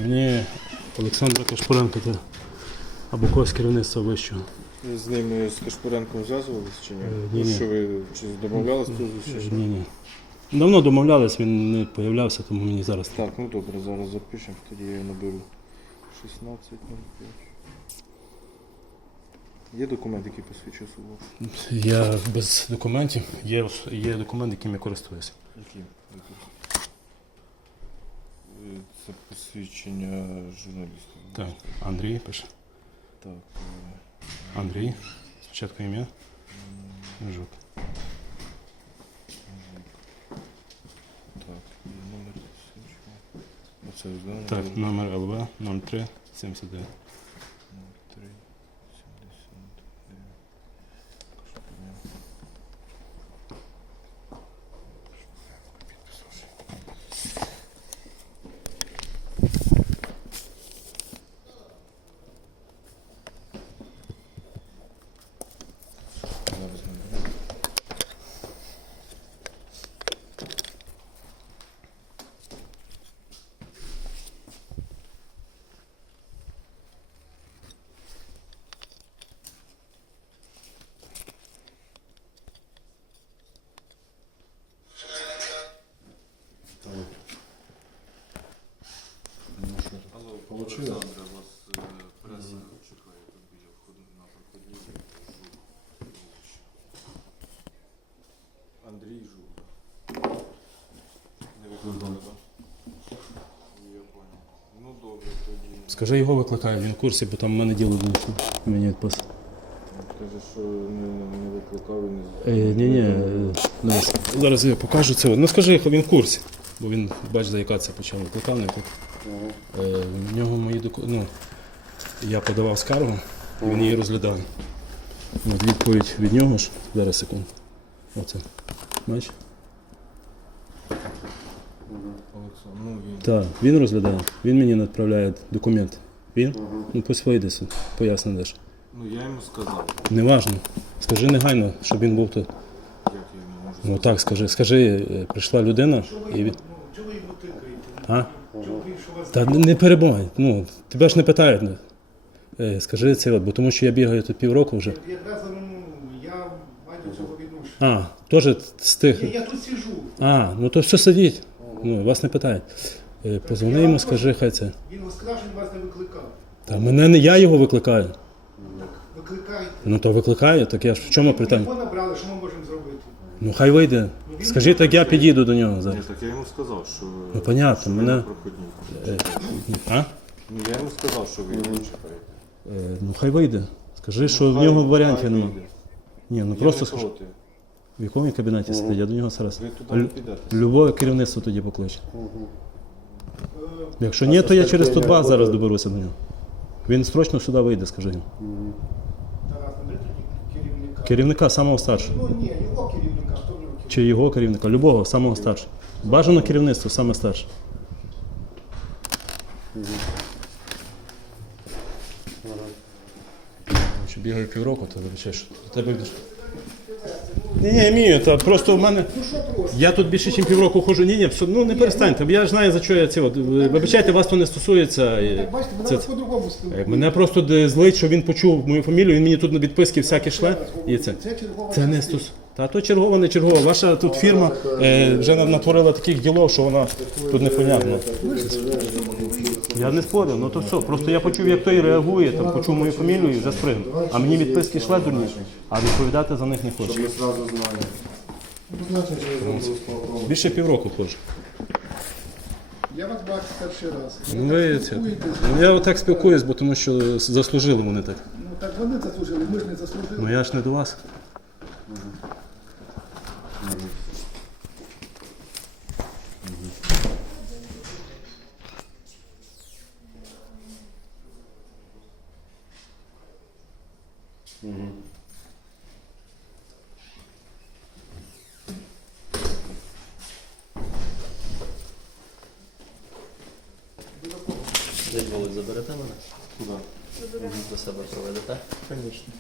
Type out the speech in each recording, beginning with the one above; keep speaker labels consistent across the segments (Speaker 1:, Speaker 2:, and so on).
Speaker 1: Мені Олександра Кашпуренка та Абуковське керівництво вищого.
Speaker 2: Ви з ними з Кашпуренком зв'язувалися чи ні?
Speaker 1: Ні.
Speaker 2: Що ви чи домовлялись про зустріч?
Speaker 1: Ні. Давно домовлялись, він не з'являвся, тому мені зараз.
Speaker 2: Так, ну добре, зараз запишемо, тоді я його наберу. 16:05. Є документ, який посвідчує особу?
Speaker 1: Я без документів, є документ, яким я користуюся.
Speaker 2: Які? Це посвідчення журналіста.
Speaker 1: Так, Андрій пише.
Speaker 2: Так.
Speaker 1: Андрій. Спочатку ім'я. Жук.
Speaker 2: Так, і номер посвідчення. Оце ось,
Speaker 1: Так, номер ЛВ 03 79.
Speaker 2: 03
Speaker 3: Олександра, вас преса чекає тут біля входу на проході.
Speaker 2: Андрій Жук. Не викликали, так? Я понял. Ну добре, тоді.
Speaker 1: Скажи, його викликаю, він в курсі, бо там в мене діло вийшло. Мені відпис.
Speaker 2: Каже, що не викликав і не
Speaker 1: Ні. Зараз я покажу це. Ну скажи, він в курсі. Бо він, бач, заїкатися почав. Викликав, не викликав. В нього мої документи. Я подавав скаргу, і він її розглядав. От відповідь від нього ж. Зараз секунду. Оце. Бачиш?
Speaker 2: Олександр, ну він.
Speaker 1: Так, він розглядає. Він мені відправляє документи. Він? Ну пусть вийде сюди, поясни деш.
Speaker 2: Ну я йому сказав.
Speaker 1: Неважно. Скажи негайно, щоб він був тут.
Speaker 2: Як я йому можу
Speaker 1: Ну так, скажи, прийшла людина і він.
Speaker 4: Чого ви його тикаєте?
Speaker 1: А?
Speaker 4: Чого ви, що вас...
Speaker 1: Та не перебувай. Ну, тебе ж не питають. Скажи це, бо тому що я бігаю тут півроку вже.
Speaker 4: Якраз я маю до цього відношення.
Speaker 1: Теж з тих.
Speaker 4: Я тут сижу.
Speaker 1: Ну то все сидіть. Ну, вас не питають. Позвони йому, скажи, хай це.
Speaker 4: Він сказав, що він вас не викликав.
Speaker 1: Та мене не я його викликаю.
Speaker 4: Так, викликайте.
Speaker 1: Ну то викликаю, так я ж в чому питання?
Speaker 4: Телефон набрали, що ми можемо зробити?
Speaker 1: Ну хай вийде. Скажи, так я підійду до нього
Speaker 2: Ні,
Speaker 1: зараз.
Speaker 2: так я йому сказав, що.
Speaker 1: Ну понятно,
Speaker 2: що ви
Speaker 1: мене.
Speaker 2: на проходній.
Speaker 1: А?
Speaker 2: Ну я йому сказав, що ви його чекаєте.
Speaker 1: Ну хай вийде. Скажи, що в нього варіантів немає. Ні, ну
Speaker 2: Я
Speaker 1: просто
Speaker 2: не
Speaker 1: скажи.
Speaker 2: проти.
Speaker 1: В якому кабінеті сидить? Я до нього зараз.
Speaker 2: Ви туди не підете.
Speaker 1: Любое керівництво тоді покличе. Якщо ні, то я через 102 зараз доберуся до нього. Він строчно сюди вийде, скажи йому.
Speaker 4: Тарас, набери тоді керівника.
Speaker 1: Керівника самого старшого.
Speaker 4: Ну ні, його керівника, хто в нього керівник?
Speaker 1: Чи його керівника, любого, самого старшого. Бажано керівництво, саме старше. Що бігаю півроку, то вибачай, що до тебе йдеш. Ні, вмію, та просто в мене.
Speaker 4: Ну що просто?
Speaker 1: Я тут більше, ніж півроку ходжу. Ні, ну не перестаньте. Я ж знаю, за що я це. Вибачайте, вас то не стосується.
Speaker 4: Так бачите, ви
Speaker 1: Це-
Speaker 4: нас по-другому спілкуєте.
Speaker 1: Мене просто злить, що він почув мою фамілію, він мені тут на відписки всякі шле. І це.
Speaker 4: Це чергова
Speaker 1: Це не
Speaker 4: частина.
Speaker 1: стос. Та то чергова, не чергова. Ваша тут фірма вже натворила таких ділов, що вона тут непонятно. Я не спорю, ну то все. Просто я почув, як той реагує, там, почув мою фамілію і вже спригнув. А мені відписки шле дурні, а відповідати за них не хочу.
Speaker 3: Ми одразу знаємо. Однозначно, що я зроблю спробувати.
Speaker 1: Більше півроку ходжу.
Speaker 4: Я вас бачу перший раз.
Speaker 1: Ну, ви це. Ну, я отак спілкуюсь, бо тому що заслужили вони так.
Speaker 4: Ну так вони заслужили, ми ж не заслужили.
Speaker 1: Ну я ж не до вас.
Speaker 5: Дядь Володь, заберете мене?
Speaker 2: Куди?
Speaker 5: До себе проведете?
Speaker 2: Звісно.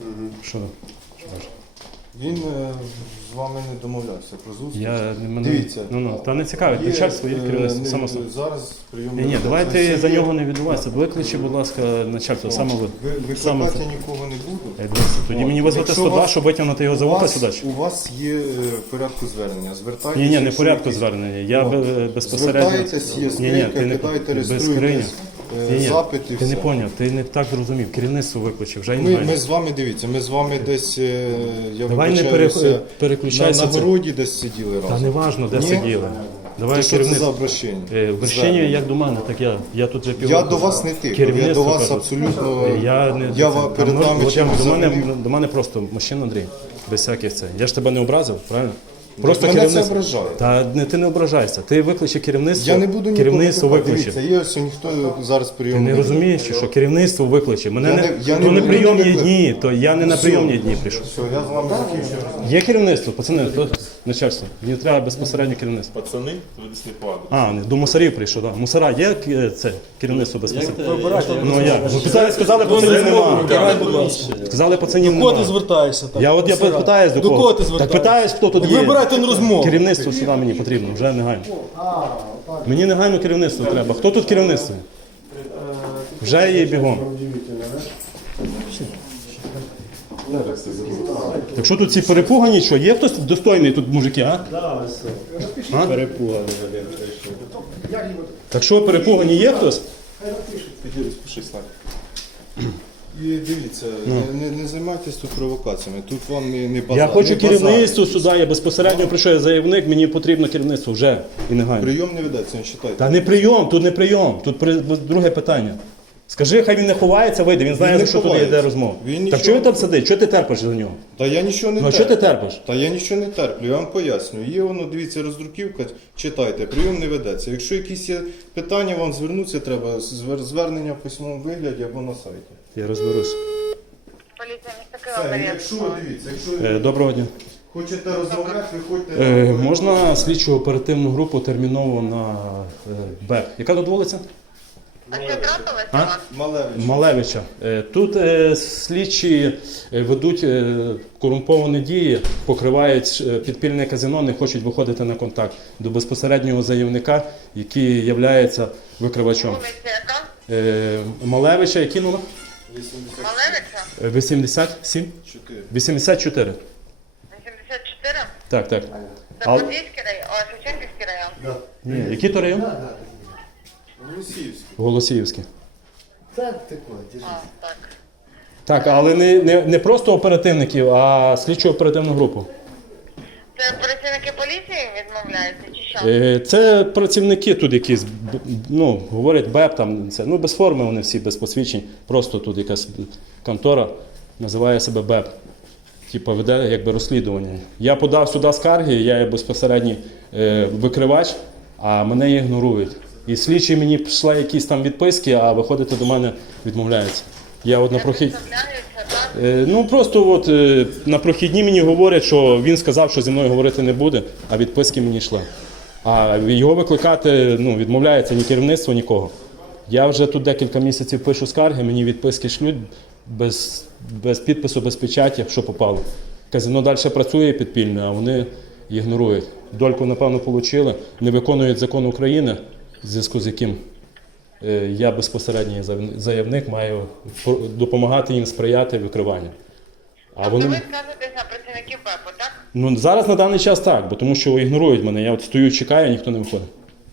Speaker 1: Що?
Speaker 2: Він з вами не домовлявся про зустріч.
Speaker 1: Мене...
Speaker 2: Дивіться.
Speaker 1: Та не цікавить, начальство є керівництво, само собою.
Speaker 2: Зараз прийом.
Speaker 1: Ні, давайте за нього не відбуватися. Викличте, будь ласка, начальство, саме ви.
Speaker 2: Викликати нікого не буду.
Speaker 1: Тоді мені визвати
Speaker 2: Якщо
Speaker 1: 102,
Speaker 2: вас-
Speaker 1: щоб витягнути його за вуха сюди.
Speaker 2: У вас є порядку звернення. Звертайтеся.
Speaker 1: Ні, не
Speaker 2: якщо
Speaker 1: порядку
Speaker 2: якісь-
Speaker 1: звернення. Я
Speaker 2: О,
Speaker 1: безпосередньо...
Speaker 2: Звертайтесь, є
Speaker 1: Ні,
Speaker 2: скринька,
Speaker 1: ти не
Speaker 2: кидайте,
Speaker 1: без скрині.
Speaker 2: реєструйтесь, запит і
Speaker 1: Ти не
Speaker 2: все.
Speaker 1: поняв, ти не так зрозумів. Керівництво викличе, вже
Speaker 2: Ми з вами, дивіться, ми з вами десь, я
Speaker 1: Давай не
Speaker 2: вибачаюся,
Speaker 1: переключайся.
Speaker 2: на городі десь сиділи
Speaker 1: Та
Speaker 2: разом.
Speaker 1: не важно, де
Speaker 2: Ні?
Speaker 1: сиділи. Давай
Speaker 2: То що це за
Speaker 1: керівництво.
Speaker 2: обращення?
Speaker 1: Обращення як до мене, так я тут вже
Speaker 2: Я
Speaker 1: півроку.
Speaker 2: до вас не тикав, я
Speaker 1: Керівництво
Speaker 2: до вас
Speaker 1: кажу.
Speaker 2: абсолютно...
Speaker 1: Я
Speaker 2: перед вами
Speaker 1: от
Speaker 2: чимось
Speaker 1: до
Speaker 2: завинив.
Speaker 1: мене просто мужчина Андрій, без всяких це. Я ж тебе не образив, правильно? Просто
Speaker 2: Мене це
Speaker 1: керівництво.
Speaker 2: ображає.
Speaker 1: Та ти не ображайся. Ти викличе керівництво.
Speaker 2: Я не буду нікого
Speaker 1: керівництво
Speaker 2: викликати.
Speaker 1: викличе.
Speaker 2: Дивіться, є ось ніхто зараз
Speaker 1: Ти
Speaker 2: прийом
Speaker 1: не
Speaker 2: не
Speaker 1: розумієш, що керівництво викличе. Мене
Speaker 2: Я
Speaker 1: не,
Speaker 2: не- я
Speaker 1: то
Speaker 2: не
Speaker 1: не
Speaker 2: буду
Speaker 1: прийомні
Speaker 2: викликати.
Speaker 1: дні, то я не на
Speaker 2: Все.
Speaker 1: прийомні дні прийшов.
Speaker 2: Все, я з вами закінчив.
Speaker 1: Є керівництво, пацани, то начальство. Мені треба безпосередньо керівництво.
Speaker 3: Пацани, ви десь не падали.
Speaker 1: А, до мусорів прийшов, так. Да. Мусора є це керівництво безпосередньо? Ну як? Ну, сказали, пацанів немає. Сказали, пацанів
Speaker 6: До кого ти
Speaker 1: немає.
Speaker 6: звертаєшся? Так?
Speaker 1: Я питаюсь до
Speaker 6: До кого ти
Speaker 1: Так
Speaker 6: звертаєшся?
Speaker 1: питаюсь, хто тут
Speaker 6: Так
Speaker 1: є.
Speaker 6: вибирайте на розмову.
Speaker 1: Керівництво сюди мені потрібно, вже негайно. Мені негайно керівництво треба. Хто тут керівництво? Вже є бігом. Так що тут ці перепугані, що? Є хтось достойний тут мужики, а? Перепугані. Так що перепугані є хтось?
Speaker 2: І дивіться, не займайтесь тут провокаціями, тут вам не базар.
Speaker 1: Я хочу
Speaker 2: не базар.
Speaker 1: керівництво сюди, я безпосередньо прийшов, я заявник, мені потрібно керівництво вже і негайно.
Speaker 2: Прийом не ведеться, не читайте.
Speaker 1: Та не прийом, тут не прийом, тут друге питання. Скажи, хай він не ховається, вийде, він знає,
Speaker 2: Він
Speaker 1: за
Speaker 2: не
Speaker 1: що туди
Speaker 2: ховається.
Speaker 1: йде розмова.
Speaker 2: Він
Speaker 1: Так
Speaker 2: нічого-
Speaker 1: чого він там сидить? Чого ти терпиш за нього?
Speaker 2: Та я нічого не
Speaker 1: Ну а
Speaker 2: терплю.
Speaker 1: чого ти терпиш?
Speaker 2: Та я нічого не терплю, я вам пояснюю. Є воно, дивіться, роздруківка, читайте, прийом не ведеться. Якщо якісь є питання, вам звернутися треба, звернення в письмовому вигляді або на сайті.
Speaker 1: Я розберусь.
Speaker 7: Поліція міста Києва.
Speaker 2: Все, якщо ви дивіться, якщо ви
Speaker 1: Доброго дня.
Speaker 2: хочете розмовляти, виходьте.
Speaker 1: Можна слідчу оперативну групу терміново на БЕП. Яка тут вулиця?
Speaker 7: А що трапилося
Speaker 1: А?
Speaker 7: у вас?
Speaker 2: Малевич.
Speaker 1: Малевича. Тут слідчі ведуть корумповані дії, покривають підпільне казино, не хочуть виходити на контакт до безпосереднього заявника, який є викривачом.
Speaker 7: Вулиця яка?
Speaker 1: Малевича, який номер?
Speaker 7: Малевича?
Speaker 1: 87? 84.
Speaker 7: 84?
Speaker 1: Так, так.
Speaker 7: Це Подільський район, Шевченківський район.
Speaker 1: Ні, який то район?
Speaker 2: Голосіївський.
Speaker 1: Голосіївський.
Speaker 7: А, так.
Speaker 1: Так, але не просто оперативників, а слідчу оперативну групу.
Speaker 7: Це працівники поліції відмовляються чи що?
Speaker 1: Це працівники тут якісь, говорять БЕП, там, це, без форми вони всі, без посвідчень. Просто тут якась контора називає себе БЕП. Типа веде якби розслідування. Я подав сюди скарги, я є безпосередній викривач, а мене ігнорують. І слідчі мені пішли якісь там відписки, а виходити до мене відмовляються. Я от на прохід...
Speaker 7: Представляються, так?
Speaker 1: Просто на прохідні мені говорять, що він сказав, що зі мною говорити не буде, а відписки мені йшли. А його викликати відмовляється ні керівництво, нікого. Я вже тут декілька місяців пишу скарги, мені відписки шлють без підпису, без печаті, що попало. Казино далі працює підпільно, а вони ігнорують. Дольку, напевно, отримали, не виконують закон України, в зв'язку з яким я безпосередній заявник маю допомагати їм сприяти викриванню. А
Speaker 7: Тобто
Speaker 1: вони...
Speaker 7: ви скажетесь на працівників БЕПу, так?
Speaker 1: Зараз на даний час так, бо тому що ігнорують мене. Я от стою, чекаю, ніхто не виходить.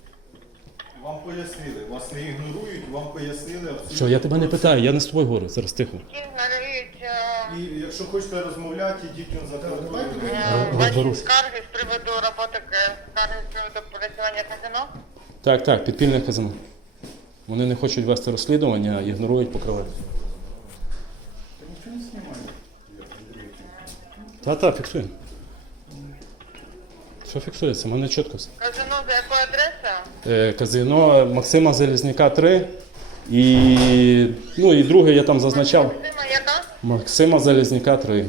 Speaker 2: Вам пояснили, вас не ігнорують, вам пояснили абсолютно.
Speaker 1: Що, я тебе не питаю, я не з тобою говорю, зараз тихо.
Speaker 7: Які надають
Speaker 2: І якщо хочете розмовляти, йдіть він за
Speaker 7: ваші
Speaker 1: розберусь.
Speaker 7: скарги з приводу роботи, скарги з приводу працювання казино?
Speaker 1: Так, підпільне казино. Вони не хочуть вести розслідування, а ігнорують, покривають. Так, фіксуємо. Все фіксується, в мене чітко все.
Speaker 7: Казино за якою адресою?
Speaker 1: Казино Максима Залізняка 3. І друге я там зазначав.
Speaker 7: Максима яка?
Speaker 1: Максима Залізняка 3.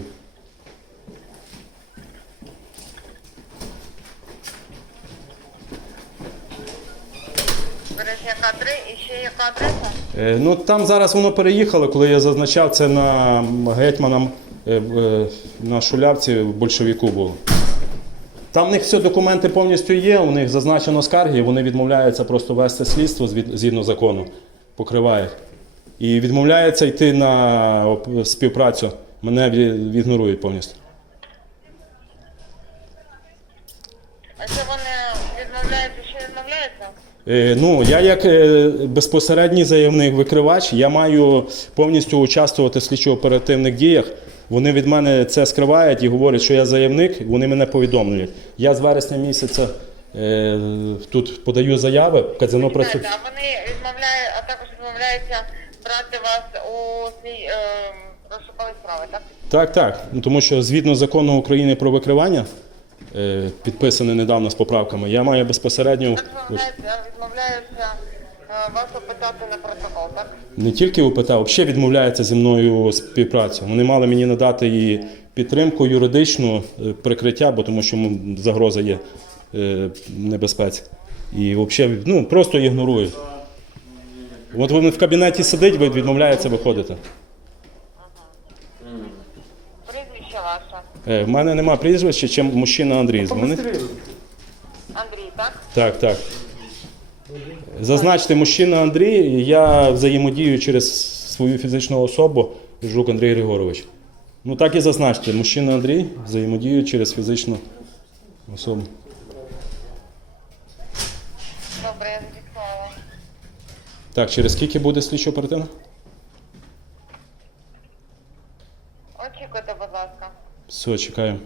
Speaker 7: Березняка 3 і ще яка адреса?
Speaker 1: Там зараз воно переїхало, коли я зазначав це на гетьмана на Шулявці в большевіку було. Там в них всі документи повністю є, у них зазначено скарги, вони відмовляються просто вести слідство згідно закону, покривають. І відмовляються йти на співпрацю, мене ігнорують повністю.
Speaker 7: А що вони відмовляються, що відмовляються?
Speaker 1: Ну, я як безпосередній заявник-викривач, я маю повністю участвувати в слідчо-оперативних діях. Вони від мене це скривають і говорять, що я заявник, вони мене повідомлюють. Я з вересня місяця тут подаю заяви, казино працює.
Speaker 7: А вони відмовляють, а також відмовляються брати вас у свій розшукові справи, так?
Speaker 1: Так, так. Ну, тому що згідно закону України про викривання, підписаний недавно з поправками, я маю безпосередньо...
Speaker 7: Відмовляються вас опитати на протокол, так?
Speaker 1: Не тільки УПТ, а взагалі відмовляється зі мною співпрацю. Вони мали мені надати і підтримку юридичну, прикриття, бо тому що загроза є небезпеці. І взагалі, ну, просто ігнорують. От вони в кабінеті сидить, відмовляється виходити.
Speaker 7: Прізвище ваше.
Speaker 1: В мене нема прізвища, чим мужчина Андрій. Вони...
Speaker 7: Андрій, так?
Speaker 1: Так, так. Зазначте, мужчина Андрій, я взаємодію через свою фізичну особу, Жук Андрій Григорович. Ну так і зазначте, мужчина Андрій, взаємодію через фізичну особу.
Speaker 7: Добре, я зафіксувала.
Speaker 1: Так, через скільки буде слідчо оперативно?
Speaker 7: Очікуйте, будь ласка.
Speaker 1: Все, чекаємо.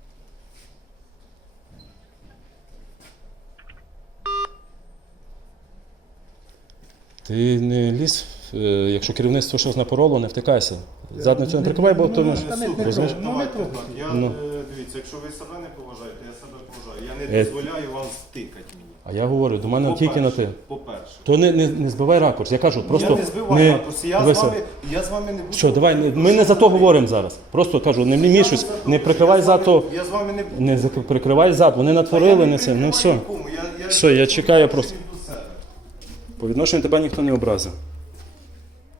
Speaker 1: Ти не лізь, якщо керівництво щось напороло, не втикайся. Задницю не прикривай, бо тому розумієш?
Speaker 2: Давайте так.
Speaker 1: Ну.
Speaker 2: Дивіться, якщо ви себе не поважаєте, я себе поважаю. Я не дозволяю вам стикати мені.
Speaker 1: А я говорю, до мене тільки на ти.
Speaker 2: По-перше.
Speaker 1: То не збивай ракурс. Я кажу, просто
Speaker 2: Я не збиваю ракурс, я з вами не буду.
Speaker 1: Що, давай, ми не за то говоримо зараз. Просто кажу, не мішусь, не прикривай зад, то
Speaker 2: Я з вами не буду.
Speaker 1: не прикривай зад, вони натворили не це. Ну все. Все, я чекаю просто. По відношенню тебе ніхто не образив.